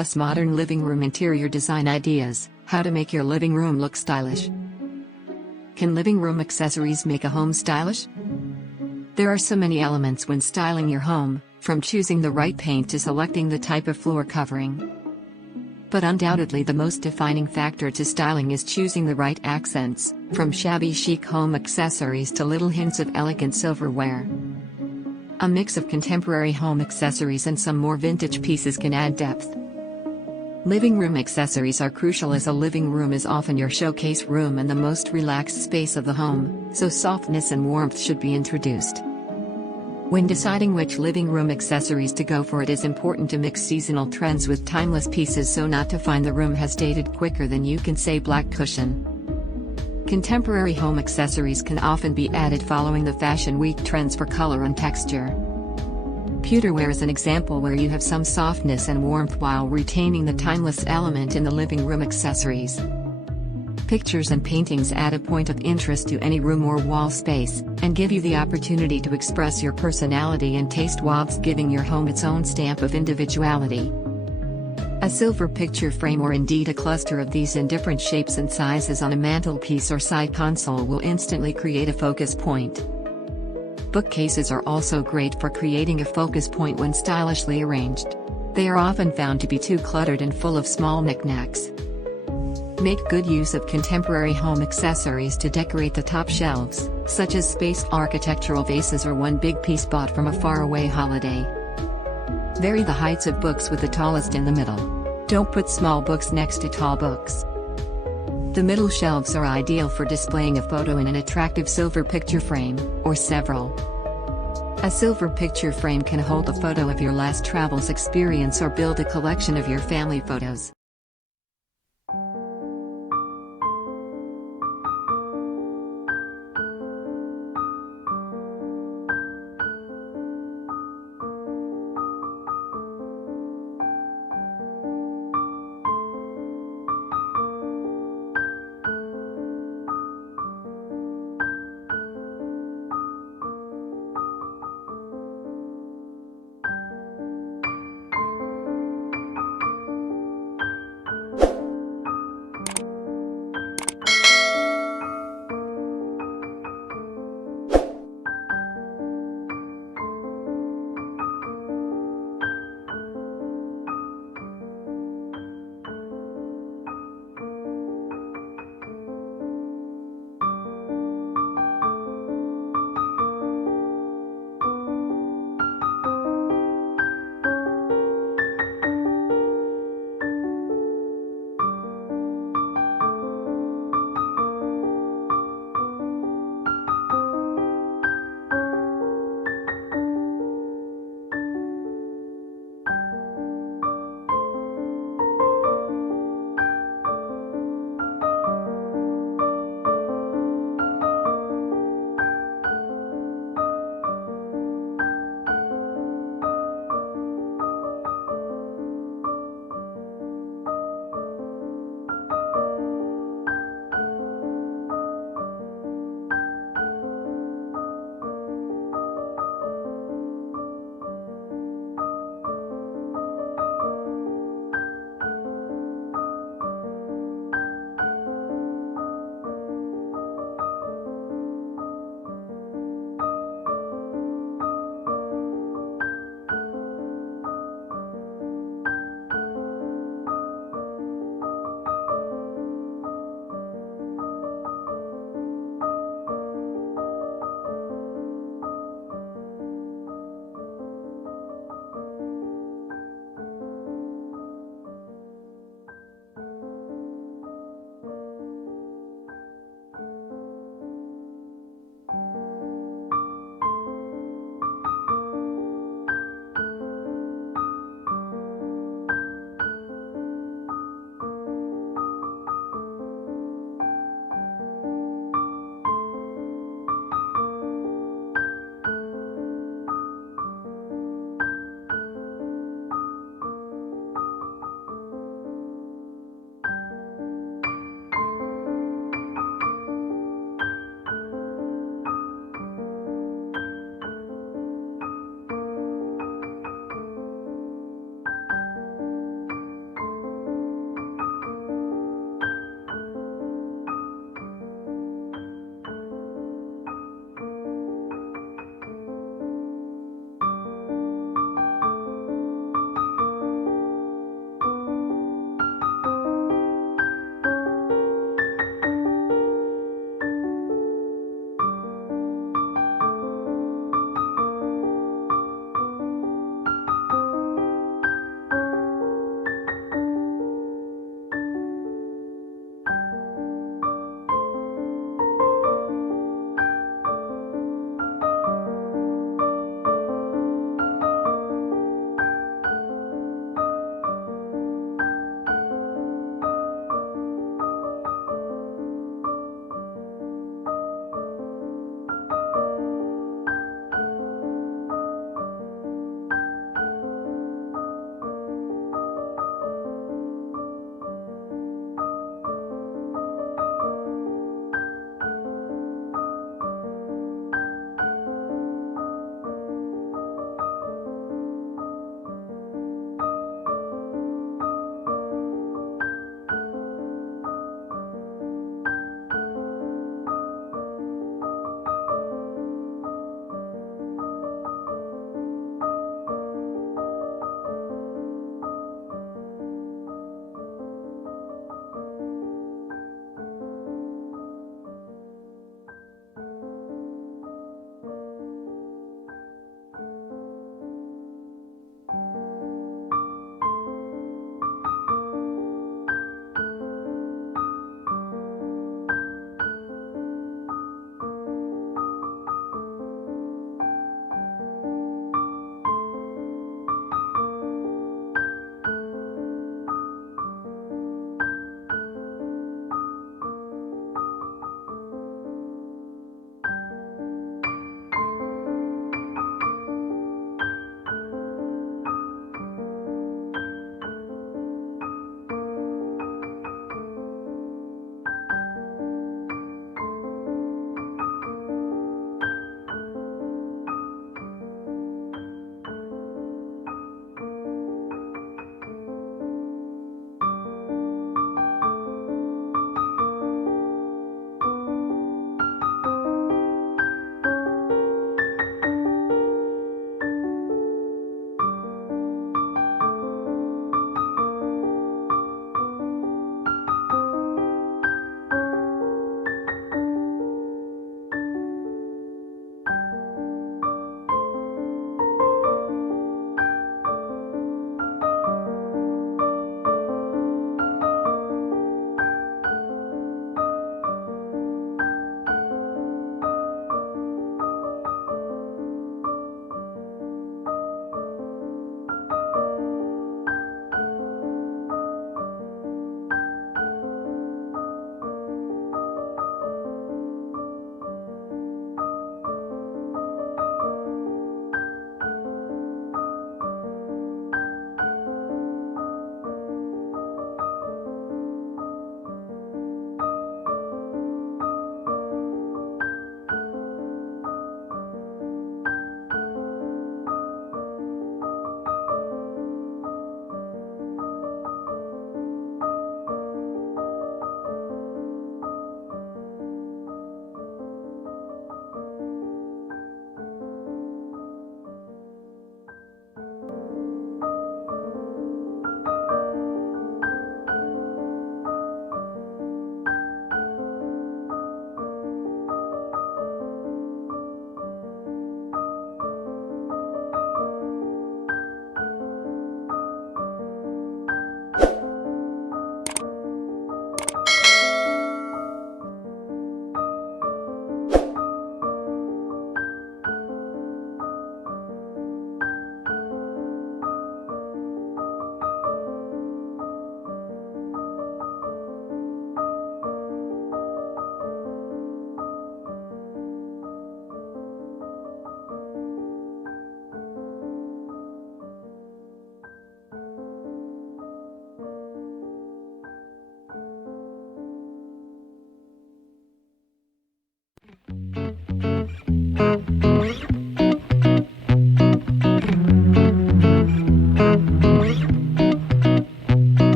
plus modern living room interior design ideas, how to make your living room look stylish. Can living room accessories make a home stylish? There are so many elements when styling your home, from choosing the right paint to selecting the type of floor covering. But undoubtedly the most defining factor to styling is choosing the right accents, from shabby chic home accessories to little hints of elegant silverware. A mix of contemporary home accessories and some more vintage pieces can add depth. Living room accessories are crucial, as a living room is often your showcase room and the most relaxed space of the home, so softness and warmth should be introduced. When deciding which living room accessories to go for, it is important to mix seasonal trends with timeless pieces so not to find the room has dated quicker than you can say black cushion. Contemporary home accessories can often be added following the Fashion Week trends for color and texture. Pewterware is an example where you have some softness and warmth while retaining the timeless element in the living room accessories. Pictures and paintings add a point of interest to any room or wall space, and give you the opportunity to express your personality and taste whilst giving your home its own stamp of individuality. A silver picture frame, or indeed a cluster of these in different shapes and sizes on a mantelpiece or side console, will instantly create a focus point. Bookcases are also great for creating a focus point when stylishly arranged. They are often found to be too cluttered and full of small knickknacks. Make good use of contemporary home accessories to decorate the top shelves, such as spaced architectural vases or one big piece bought from a faraway holiday. Vary the heights of books with the tallest in the middle. Don't put small books next to tall books. The middle shelves are ideal for displaying a photo in an attractive silver picture frame, or several. A silver picture frame can hold a photo of your last travels experience or build a collection of your family photos.